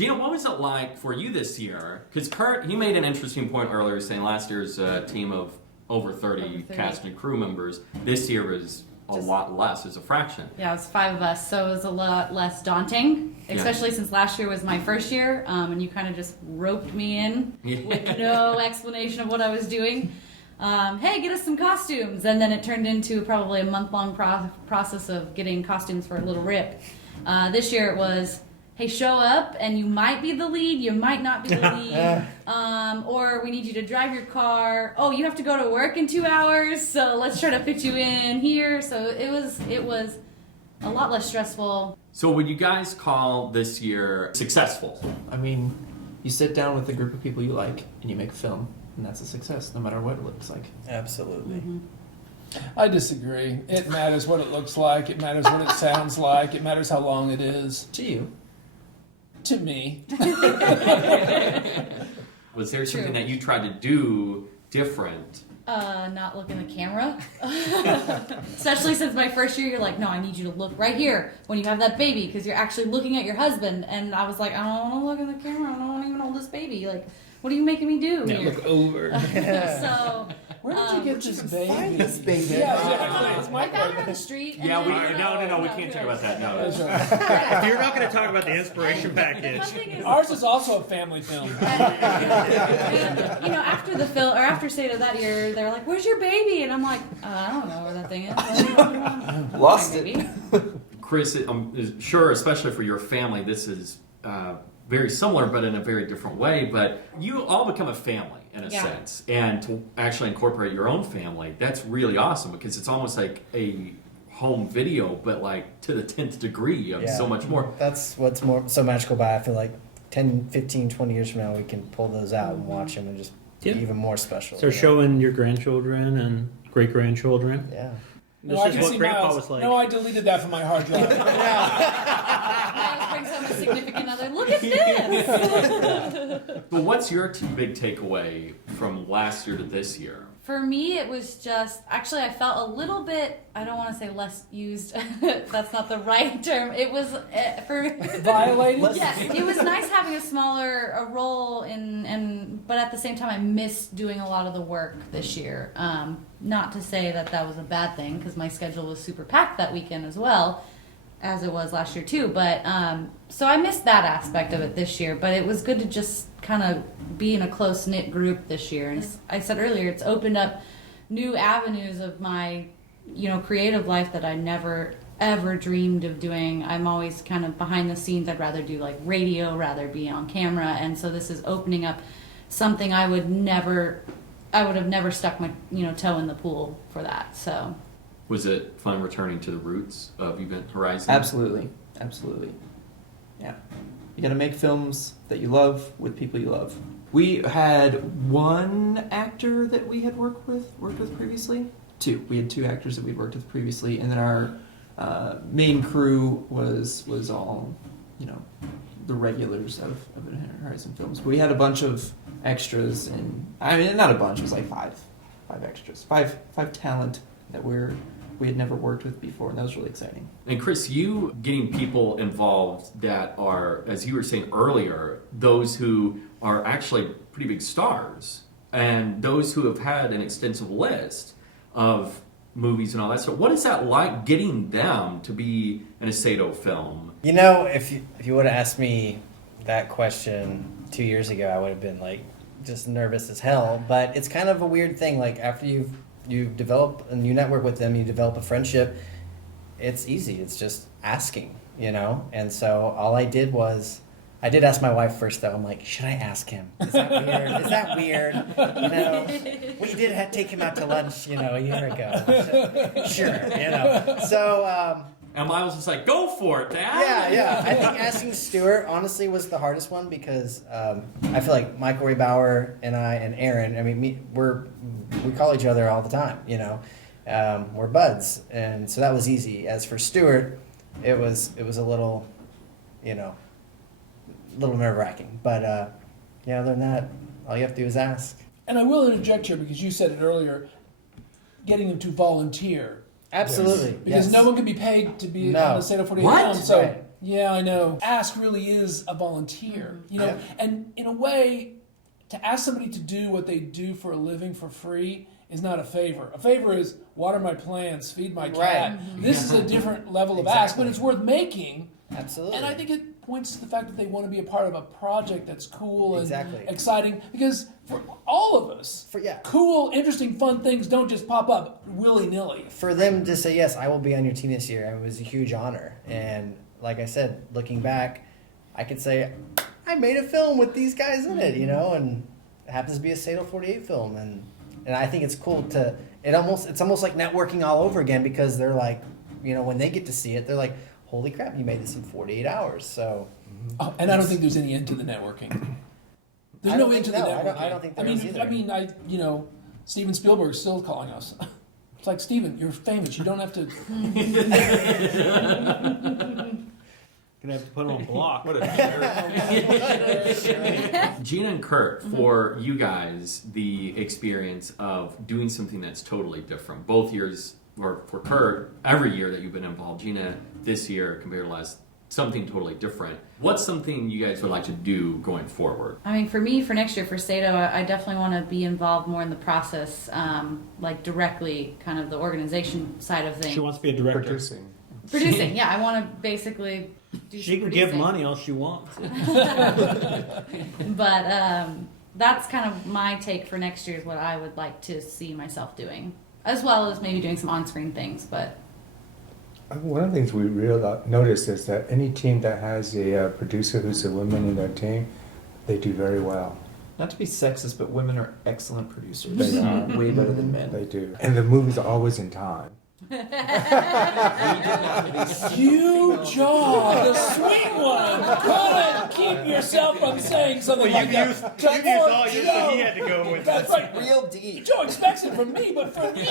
Jeana, what was it like for you this year? Because Curt, he made an interesting point earlier saying last year's team of over 30 cast and crew members. This year was a lot less, as a fraction. Yeah, it was 5 of us, so it was a lot less daunting, especially since last year was my first year, and you kind of just roped me in with no explanation of what I was doing. Hey, get us some costumes, and then it turned into probably a month-long process of getting costumes for Little Rip. This year it was, hey, show up, and you might be the lead, you might not be the lead, or we need you to drive your car. Oh, you have to go to work in 2 hours, so let's try to fit you in here. So it was a lot less stressful. So would you guys call this year successful? I mean, you sit down with a group of people you like, and you make a film, and that's a success, no matter what it looks like. Absolutely. Mm-hmm. I disagree. It matters what it looks like. It matters what it sounds like. It matters how long it is. To you. To me. Was there something that you tried to do different? Not look in the camera. Especially since my first year, you're like, no, I need you to look right here when you have that baby, because you're actually looking at your husband. And I was like, I don't want to look in the camera. I don't want to even hold this baby. Like, what are you making me do here? Look over. So, Where did you get this baby? Find this baby. Yeah, I found her on the street. And Yeah, then, no, we can't talk about that. No. If you're not going to talk about the inspiration The package. fun thing is, Ours is also a family film. and, you know, after the film, or after SATO that year, they're like, where's your baby? And I'm like, I don't know where that thing is. Lost Maybe. Chris, I'm sure, especially for your family, this is very similar, but in a very different way. But you all become a family in a sense, and to actually incorporate your own family, that's really awesome, because it's almost like a home video, but like to the 10th degree of so much more. That's what's so magical about it. I feel like 10, 15, 20 years from now, we can pull those out and watch them and just be even more special. So showing your grandchildren and great-grandchildren. Yeah. This No, I is can what see Grandpa Miles. was like. No, I deleted that from my hard drive. Miles brings home a significant other. Look at this! But what's your big takeaway from last year to this year? For me, it was just, actually, I felt a little bit, I don't want to say less used. That's not the right term. It was, for... Violated? Yes, it was nice having a smaller role but at the same time, I missed doing a lot of the work this year. Not to say that that was a bad thing, because my schedule was super packed that weekend as well, as it was last year too. But so I missed that aspect of it this year. But it was good to just kind of be in a close knit group this year. And I said earlier, it's opened up new avenues of my, creative life that I never ever dreamed of doing. I'm always kind of behind the scenes. I'd rather do like radio, rather be on camera. And so this is opening up something I would have never stuck my toe in the pool for that. So Was it fun returning to the roots of Event Horizon? Absolutely. Yeah. You gotta make films that you love with people you love. We had one actor that we had worked with previously. Two. We had 2 actors that we'd worked with previously, and then our main crew was all, the regulars of Event Horizon Films. We had a bunch of extras, and I mean, not a bunch. It was like five extras, five talent that we had never worked with before, and that was really exciting. And Chris, you getting people involved that are, as you were saying earlier, those who are actually pretty big stars, and those who have had an extensive list of movies and all that. So what is that like, getting them to be in a SATO film? If you would have asked me that question 2 years ago, I would have been like just nervous as hell. But it's kind of a weird thing. Like after you develop and you network with them, you develop a friendship. It's easy. It's just asking, And so all I did was, I did ask my wife first though. I'm like, should I ask him? Is that weird? Is that weird? We did take him out to lunch, a year ago. Sure, So. And Miles was like, go for it, Dad! Yeah. I think asking Stuart, honestly, was the hardest one because I feel like Michael Rebauer and I and Aaron, we call each other all the time, We're buds. And so that was easy. As for Stuart, it was a little, little nerve-wracking. But, other than that, all you have to do is ask. And I will interject here because you said it earlier, getting them to volunteer. Absolutely. Because no one can be paid to be on the SATO48 What? film. So Right. Yeah, I know. Ask really is a volunteer, you know, Yeah. and in a way, to ask somebody to do what they do for a living for free is not a favor. A favor is water my plants, feed my cat. Right. This is a different level of ask, but it's worth making. Absolutely. And I think it points to the fact that they want to be a part of a project that's cool and Exactly. exciting. Because for all of us, Yeah. cool, interesting, fun things don't just pop up willy-nilly. For them to say, yes, I will be on your team this year, it was a huge honor. And like I said, looking back, I could say, I made a film with these guys in it, you know, and it happens to be a SATO48 film. And I think it's cool to, it's almost like networking all over again, because they're like, you know, when they get to see it, they're like, holy crap, you made this in 48 hours. So, Oh, and I don't think there's any end to the networking. There's I no don't end to think- the no, I networking. don't- I don't think there is either. you know, Steven Spielberg's still calling us. It's like, Steven, you're famous. You don't have to. Gonna have to put on block. What a Jeana and Curt, for you guys, the experience of doing something that's totally different. Both years, or for Curt, every year that you've been involved, Jeana, this year compared to last, something totally different. What's something you guys would like to do going forward? I mean, for me, for next year, for SATO, I definitely want to be involved more in the process, like directly, kind of the organization side of things. She wants to be a director. Producing, yeah, I want to basically do She some can give producing. money all she wants. But that's kind of my take for next year, is what I would like to see myself doing, as well as maybe doing some on-screen things. But One of the things we notice is that any team that has a producer who's a woman in their team, they do very well. Not to be sexist, but women are excellent producers. They are. Way better than men. They do. And the movies are always in time. Huge job, the sweet one. Couldn't keep yourself from saying something like that. thought you Joe. he had to go with That's right. real deep. Joe expects it from me, but from you.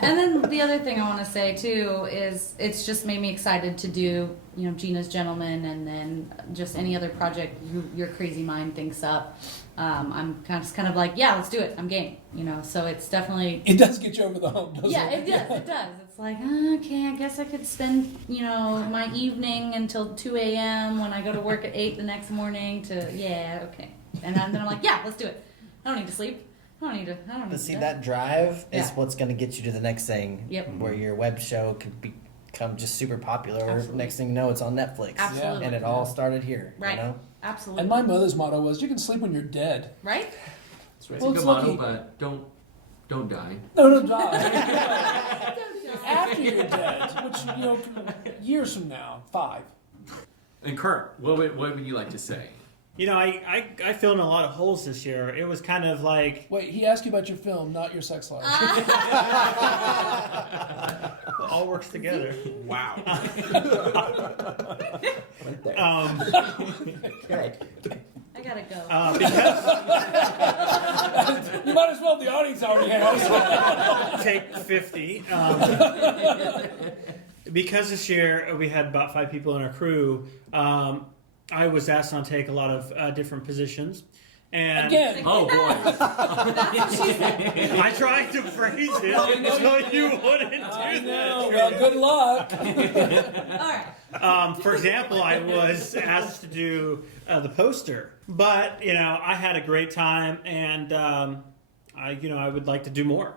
and then the other thing I want to say too is it's just made me excited to do, you know, Gina's Gentleman, and then just any other project your crazy mind thinks up. I'm kind of like, yeah, let's do it. I'm game. You know, so it's definitely. It does get you over the hump, doesn't Yeah, it? it does. It does. It's like, okay, I guess I could spend, you know, my evening until 2 a.m. when I go to work at 8 the next morning to, yeah, okay. And then I'm like, yeah, let's do it. I don't need to sleep. I don't need But see, to. that drive is Yeah. what's going to get you to the next thing. Yep. Where your web show could become just super popular. Or Absolutely. next thing you know, it's on Netflix. Absolutely. And it all started here. Right. You know? Absolutely. And my mother's motto was, "You can sleep when you're dead." Right? It's a Well, good it's motto, lucky. but don't die. No, die. After you're dead, which, you know, years from now, 5. And Curt, what would you like to say? You know, I filled in a lot of holes this year. It was kind of like Wait, he asked you about your film, not your sex life. it all works together. Wow. Right there. Okay. I gotta go. Because You might as well, the audience already has. take 50. Because this year we had about 5 people in our crew, I was asked to take a lot of different positions. And Again. Oh boy. I tried to phrase it so you wouldn't do I that. know. Well, good luck. All right. For example, I was asked to do the poster, but you know, I had a great time, and I would like to do more.